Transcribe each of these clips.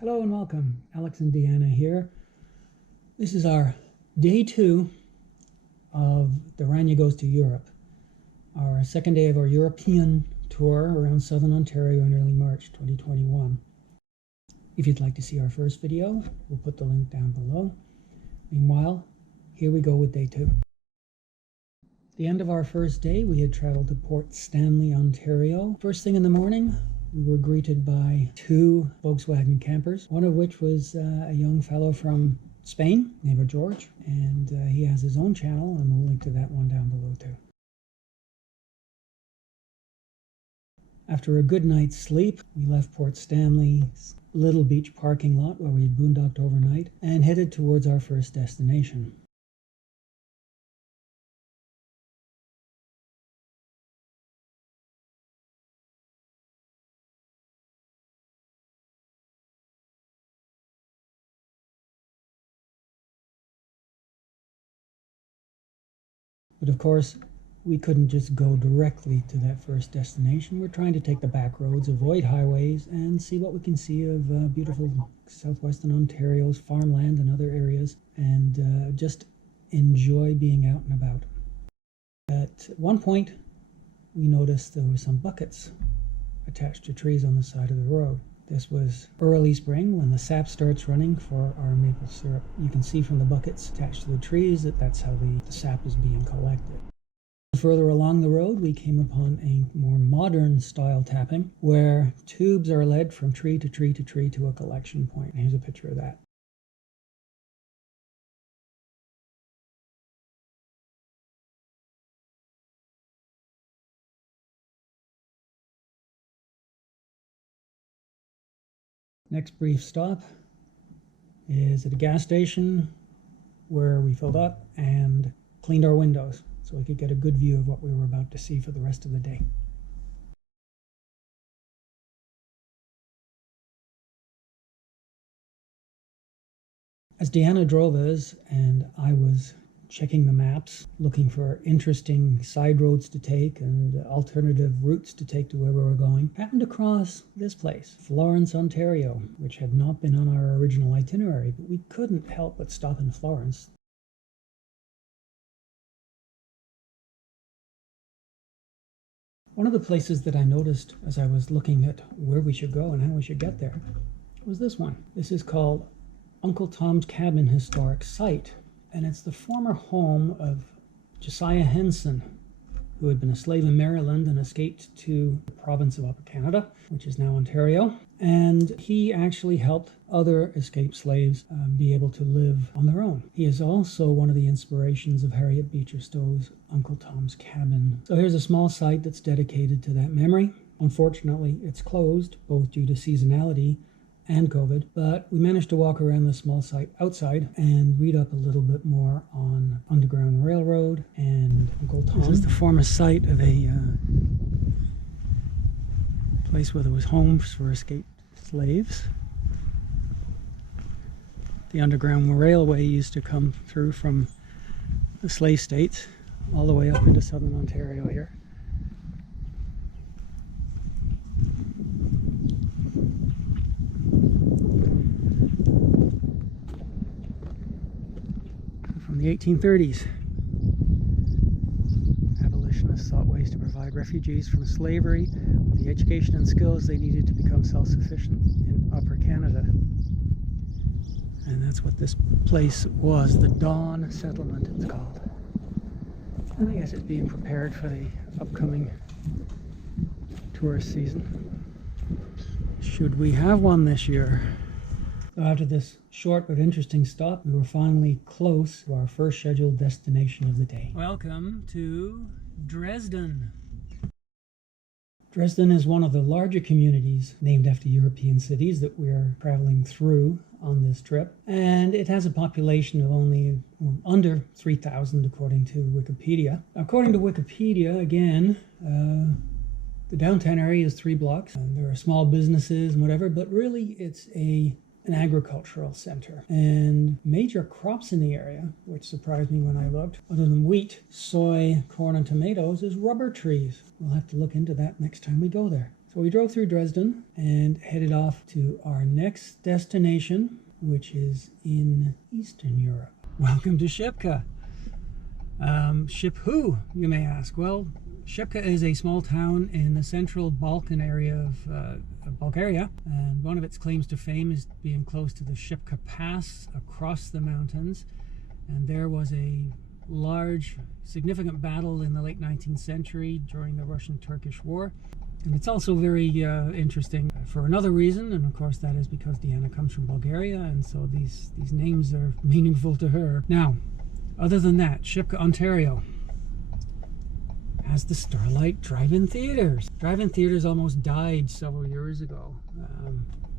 Hello and welcome. Alex and Deanna here. This is our day 2 of Doranya Goes to Europe. Our second day of our European tour around Southern Ontario in early March 2021. If you'd like to see our first video, we'll put the link down below. Meanwhile, here we go with day 2. At the end of our first day, we had traveled to Port Stanley, Ontario. First thing in the morning, we were greeted by 2 Volkswagen campers, one of which was a young fellow from Spain named Jorge, and he has his own channel, and we'll link to that one down below too. After a good night's sleep, we left Port Stanley's little beach parking lot where we had boondocked overnight and headed towards our first destination. But of course, we couldn't just go directly to that first destination. We're trying to take the back roads, avoid highways, and see what we can see of beautiful Southwestern Ontario's farmland and other areas, and just enjoy being out and about. At one point, we noticed there were some buckets attached to trees on the side of the road. This was early spring when the sap starts running for our maple syrup. You can see from the buckets attached to the trees that that's how the sap is being collected. Further along the road, we came upon a more modern style tapping where tubes are led from tree to tree to tree to a collection point. And here's a picture of that. Next brief stop is at a gas station where we filled up and cleaned our windows so we could get a good view of what we were about to see for the rest of the day. As Deanna drove us and I was checking the maps, looking for interesting side roads to take and alternative routes to take to where we were going, happened across this place, Florence, Ontario, which had not been on our original itinerary, but we couldn't help but stop in Florence. One of the places that I noticed as I was looking at where we should go and how we should get there was this one. This is called Uncle Tom's Cabin Historic Site. And it's the former home of Josiah Henson, who had been a slave in Maryland and escaped to the province of Upper Canada, which is now Ontario. And he actually helped other escaped slaves be able to live on their own. He is also one of the inspirations of Harriet Beecher Stowe's Uncle Tom's Cabin. So here's a small site that's dedicated to that memory. Unfortunately, it's closed, both due to seasonality and COVID, but we managed to walk around the small site outside and read up a little bit more on Underground Railroad and Uncle Tom. This is the former site of a place where there was homes for escaped slaves. The Underground Railway used to come through from the slave states all the way up into Southern Ontario here. From the 1830s, abolitionists sought ways to provide refugees from slavery with the education and skills they needed to become self-sufficient in Upper Canada. And that's what this place was, the Dawn Settlement it's called. And I guess it's being prepared for the upcoming tourist season. Should we have one this year? So after this short but interesting stop, we were finally close to our first scheduled destination of the day. Welcome to Dresden. Dresden is one of the larger communities named after European cities that we are traveling through on this trip. And it has a population of only under 3,000 according to Wikipedia. According to Wikipedia, again, the downtown area is 3 blocks. And there are small businesses and whatever, but really it's an agricultural center, and major crops in the area, which surprised me when I looked, other than wheat, soy, corn, and tomatoes, is rubber trees. We'll have to look into that next time we go there. So we drove through Dresden and headed off to our next destination, which is in Eastern Europe. Welcome to Shipka. Ship who, you may ask? Well, Shipka is a small town in the central Balkan area of Bulgaria, and one of its claims to fame is being close to the Shipka Pass across the mountains. And there was a large, significant battle in the late 19th century during the Russian-Turkish War. And it's also very interesting for another reason, and of course that is because Diana comes from Bulgaria, and so these names are meaningful to her. Now, other than that, Shipka, Ontario has the Starlight Drive-In Theaters. Drive-In theaters almost died several years ago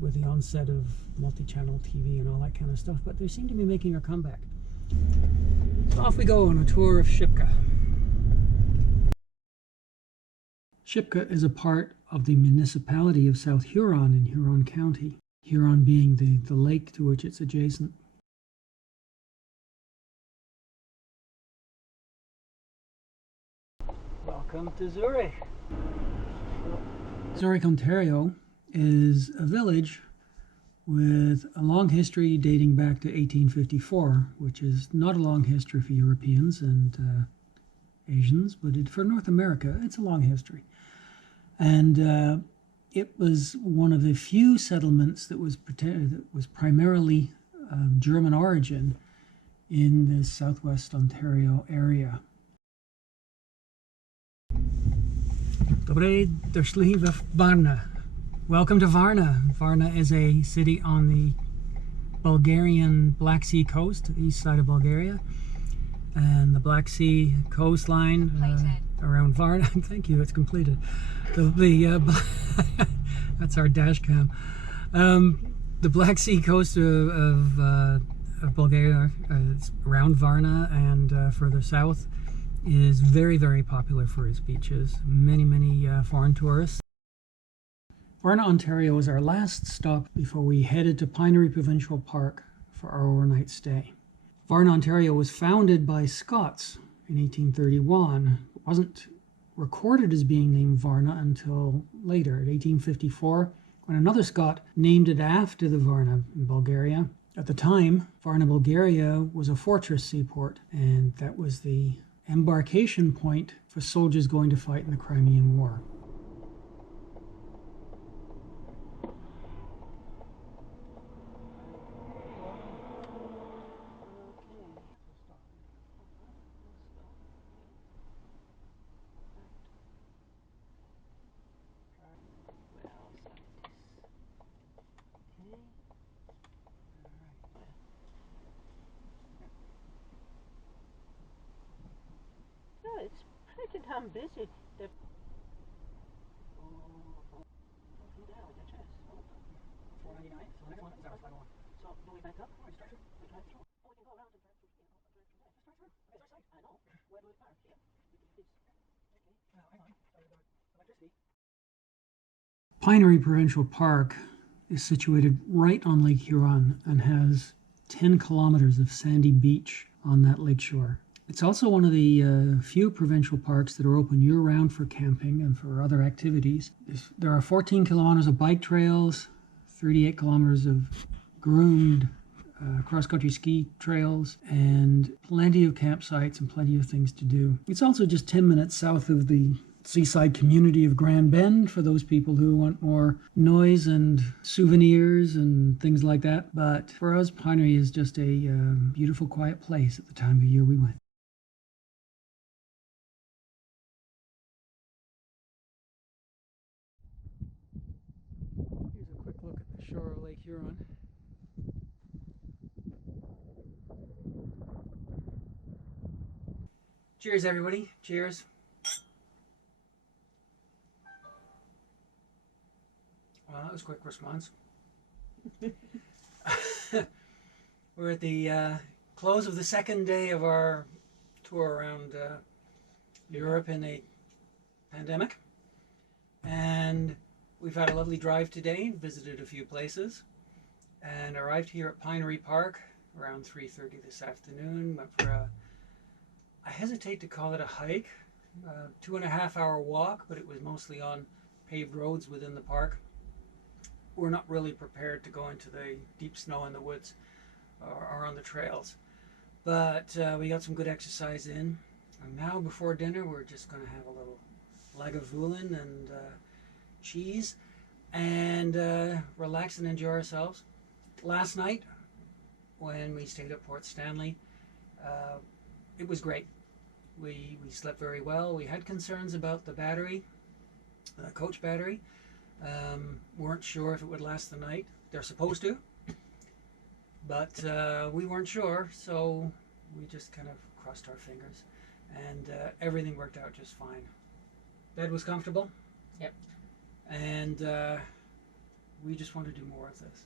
with the onset of multi-channel TV and all that kind of stuff, but they seem to be making a comeback. So off we go on a tour of Shipka. Shipka is a part of the municipality of South Huron in Huron County, Huron being the lake to which it's adjacent. Welcome to Zurich. Zurich, Ontario is a village with a long history dating back to 1854, which is not a long history for Europeans and Asians, but for North America, it's a long history. And it was one of the few settlements that was primarily German origin in the Southwest Ontario area. Dobre došli v Varna. Welcome to Varna. Varna is a city on the Bulgarian Black Sea coast, the east side of Bulgaria. And the Black Sea coastline around Varna. Thank you, it's completed. That's our dash cam. The Black Sea coast of Bulgaria, around Varna and further south, is very, very popular for its beaches. Many foreign tourists. Varna, Ontario was our last stop before we headed to Pinery Provincial Park for our overnight stay. Varna, Ontario was founded by Scots in 1831. It wasn't recorded as being named Varna until later, in 1854, when another Scot named it after the Varna in Bulgaria. At the time, Varna, Bulgaria was a fortress seaport, and that was the embarkation point for soldiers going to fight in the Crimean War. It's pretty damn busy. Pinery Provincial Park is situated right on Lake Huron and has 10 kilometers of sandy beach on that lakeshore. It's also one of the few provincial parks that are open year-round for camping and for other activities. There are 14 kilometers of bike trails, 38 kilometers of groomed cross-country ski trails, and plenty of campsites and plenty of things to do. It's also just 10 minutes south of the seaside community of Grand Bend for those people who want more noise and souvenirs and things like that. But for us, Pinery is just a beautiful, quiet place at the time of year we went. Here's a quick look at the shore of Lake Huron. Cheers, everybody. Cheers. Well, that was a quick response. We're at the close of the second day of our tour around Europe in a pandemic. And we've had a lovely drive today, visited a few places, and arrived here at Pinery Park around 3:30 this afternoon. Went for I hesitate to call it a hike, 2.5 hour walk, but it was mostly on paved roads within the park. We're not really prepared to go into the deep snow in the woods or on the trails. But we got some good exercise in. And now before dinner, we're just going to have a little lagavulin and cheese and relax and enjoy ourselves. Last night, when we stayed at Port Stanley, it was great. We slept very well. We had concerns about the battery, the coach battery. Weren't sure if it would last the night. They're supposed to, but we weren't sure, so we just kind of crossed our fingers, and everything worked out just fine. Bed was comfortable. Yep. And we just want to do more of this.